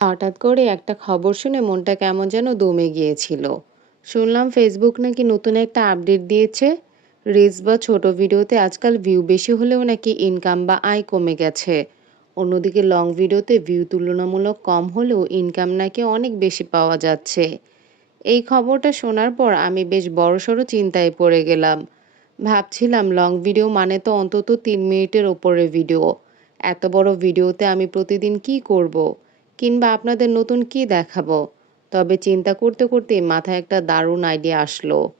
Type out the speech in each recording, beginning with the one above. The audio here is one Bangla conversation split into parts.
হঠাৎ করে একটা খবর শুনে মনটা কেমন যেন দমে গিয়েছিল। শুনলাম ফেসবুক নাকি নতুন একটা আপডেট দিয়েছে। রিলস বা ছোট ভিডিওতে আজকাল ভিউ বেশি হলেও নাকি ইনকাম বা আয় কমে গেছে। অন্যদিকে লং ভিডিওতে ভিউ তুলনামূলক কম হলেও ইনকাম নাকি অনেক বেশি পাওয়া যাচ্ছে। এই খবরটা শোনার পর আমি বেশ বড়সড় চিন্তায় পড়ে গেলাম। ভাবছিলাম লং ভিডিও মানে তো অন্তত 3 মিনিটের ওপরে ভিডিও। এত বড় ভিডিওতে আমি প্রতিদিন কি করব? কিংবা আপনাদের নতুন কি দেখাবো? তবে চিন্তা করতে করতেই মাথায় একটা দারুণ আইডিয়া আসলো।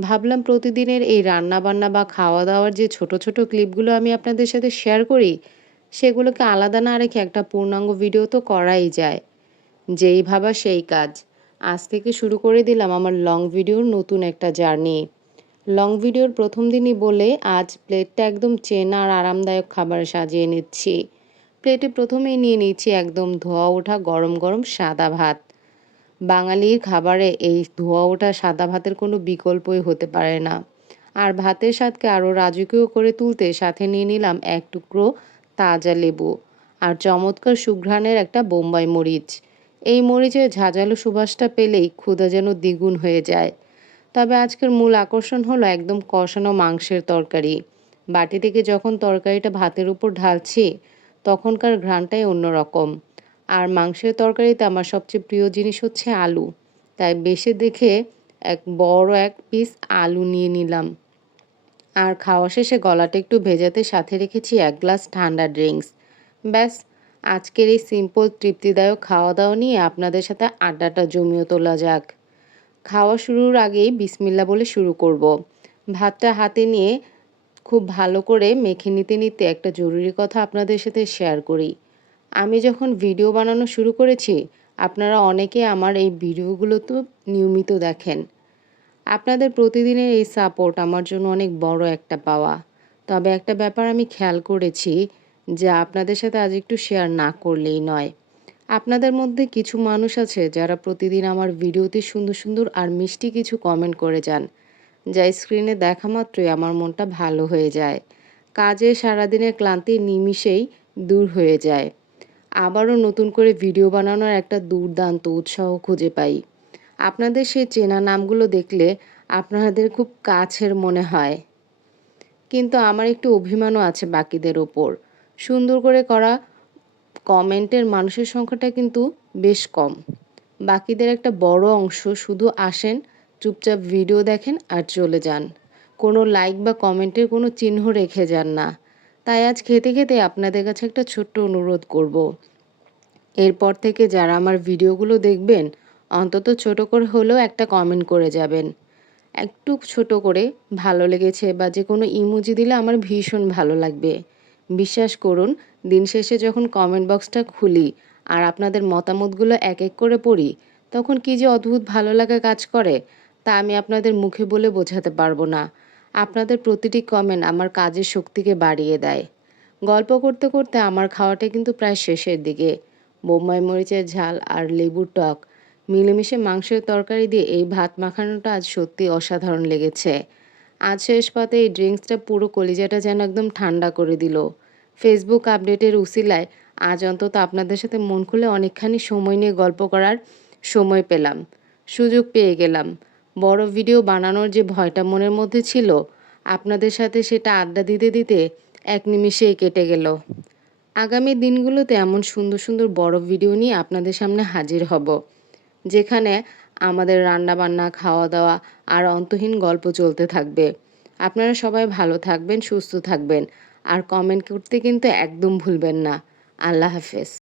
ভাবলাম প্রতিদিনের এই রান্নাবান্না বা খাওয়া দাওয়ার যে ছোট ছোট ক্লিপগুলো আমি আপনাদের সাথে শেয়ার করি, সেগুলোকে আলাদা না রেখে একটা পূর্ণাঙ্গ ভিডিও তো করাই যায়। যেই ভাবা সেই কাজ। আজ থেকে শুরু করে দিলাম আমার লং ভিডিওর নতুন একটা জার্নি। লং ভিডিওর প্রথম দিনই বলে আজ প্লেটটা একদম চেনা আর আরামদায়ক খাবারে সাজিয়ে নিচ্ছি। প্লেটে প্রথমেই নিয়ে নিচ্ছি একদম ধোয়া ওঠা গরম গরম সাদা ভাত। বাঙালির খাবারে এই ধোয়া ওঠা সাদা ভাতের কোনো বিকল্পই হতে পারে না। আর ভাতের স্বাদকে আরও রাজকীয় করে তুলতে সাথে নিয়ে নিলাম এক টুকরো তাজা লেবু আর চমৎকার সুঘ্রাণের একটা বোম্বাই মরিচ। এই মরিচের ঝাঁঝালো সুবাসটা পেলেই ক্ষুধা যেন দ্বিগুণ হয়ে যায়। তবে আজকের মূল আকর্ষণ হলো একদম কষানো মাংসের তরকারি। বাটি থেকে যখন তরকারিটা ভাতের উপর ঢালছি, তখনকার ঘ্রাণটাই অন্যরকম। আর মাংসের তরকারিতে আমার সবচেয়ে প্রিয় জিনিস হচ্ছে আলু। তাই বেশি দেখে এক পিস আলু নিয়ে নিলাম। আর খাওয়া শেষে গলাটা একটু ভেজাতে সাথে রেখেছি ১ গ্লাস ঠান্ডা ড্রিংকস। ব্যাস, আজকের এই সিম্পল তৃপ্তিদায়ক খাওয়া-দাওয়া নিয়ে আপনাদের সাথে আড্ডাটা জমিয়ে তোলা যাক। খাওয়া শুরুর আগেই বিসমিল্লাহ বলে শুরু করব। ভাতটা হাতে নিয়ে খুব ভালো করে মেখে নিতে নিতে একটা জরুরি কথা আপনাদের সাথে শেয়ার করি। আমি যখন ভিডিও বানানো শুরু করেছি, আপনারা অনেকে আমার এই ভিডিওগুলো তো নিয়মিত দেখেন। আপনাদের প্রতিদিনের এই সাপোর্ট আমার জন্য অনেক বড় একটা পাওয়া। তবে একটা ব্যাপার আমি খেয়াল করেছি, যে আপনাদের সাথে আজ একটু শেয়ার না করলেই নয়। আপনাদের মধ্যে কিছু মানুষ আছে যারা প্রতিদিন আমার ভিডিওতে সুন্দর সুন্দর আর মিষ্টি কিছু কমেন্ট করে যান, যা স্ক্রিনে দেখা মাত্রই আমার মনটা ভালো হয়ে যায়। কাজে সারাদিনের ক্লান্তি নিমিষেই দূর হয়ে যায়। আবারও নতুন করে ভিডিও বানানোর একটা দুর্দান্ত উৎসাহ খুঁজে পাই। আপনাদের সেই চেনা নামগুলো দেখলে আপনাদের খুব কাছের মনে হয়। কিন্তু আমার একটু অভিমানও আছে বাকিদের ওপর। সুন্দর করে করা কমেন্টের মানুষের সংখ্যাটা কিন্তু বেশ কম। বাকিদের একটা বড় অংশ শুধু আসেন, চুপচাপ ভিডিও দেখেন আর চলে যান। কোনো লাইক বা কমেন্টের কোনো চিহ্ন রেখে যান না। তাই আজ খেতে খেতে আপনাদের কাছে একটা ছোট্ট অনুরোধ করব। এরপর থেকে যারা আমার ভিডিওগুলো দেখবেন, অন্তত ছোট করে হলেও একটা কমেন্ট করে যাবেন। একটু ছোট করে ভালো লেগেছে বা যে কোনো ইমোজি দিলে আমার ভীষণ ভালো লাগবে। বিশ্বাস করুন, দিন শেষে যখন কমেন্ট বক্সটা খুলি আর আপনাদের মতামতগুলো এক এক করে পড়ি, তখন কী যে অদ্ভুত ভালো লাগা কাজ করে, তা আমি আপনাদের মুখে বলে বোঝাতে পারবো না। আপনাদের প্রতিটি কমেন্ট আমার কাজের শক্তিকে বাড়িয়ে দেয়। গল্প করতে করতে আমার খাওয়াটা কিন্তু প্রায় শেষের দিকে। বোম্বাই মরিচের ঝাল আর লেবুর টক মিলেমিশে মাংসের তরকারি দিয়ে এই ভাত মাখানোটা আজ সত্যি অসাধারণ লেগেছে। আজ শেষ পাতে এই ড্রিঙ্কসটা পুরো কলিজাটা যেন একদম ঠান্ডা করে দিল। ফেসবুক আপডেটের উছিলায় আজ অন্তত আপনাদের সাথে মন খুলে অনেকখানি সময় নিয়ে গল্প করার সময় পেলাম, সুযোগ পেয়ে গেলাম। বড় ভিডিও বানানোর যে ভয়টা মনের মধ্যে ছিল, আপনাদের সাথে সেটা আড্ডা দিতে দিতে এক নিমিষেই কেটে গেল। আগামী দিনগুলোতে এমন সুন্দর সুন্দর বড় ভিডিও নিয়ে আপনাদের সামনে হাজির হব, যেখানে আমাদের রান্নাবান্না, খাওয়া-দাওয়া আর অন্তহীন গল্প চলতে থাকবে। আপনারা সবাই ভালো থাকবেন, সুস্থ থাকবেন। আর কমেন্ট করতে কিন্তু একদম ভুলবেন না। আল্লাহ হাফেজ।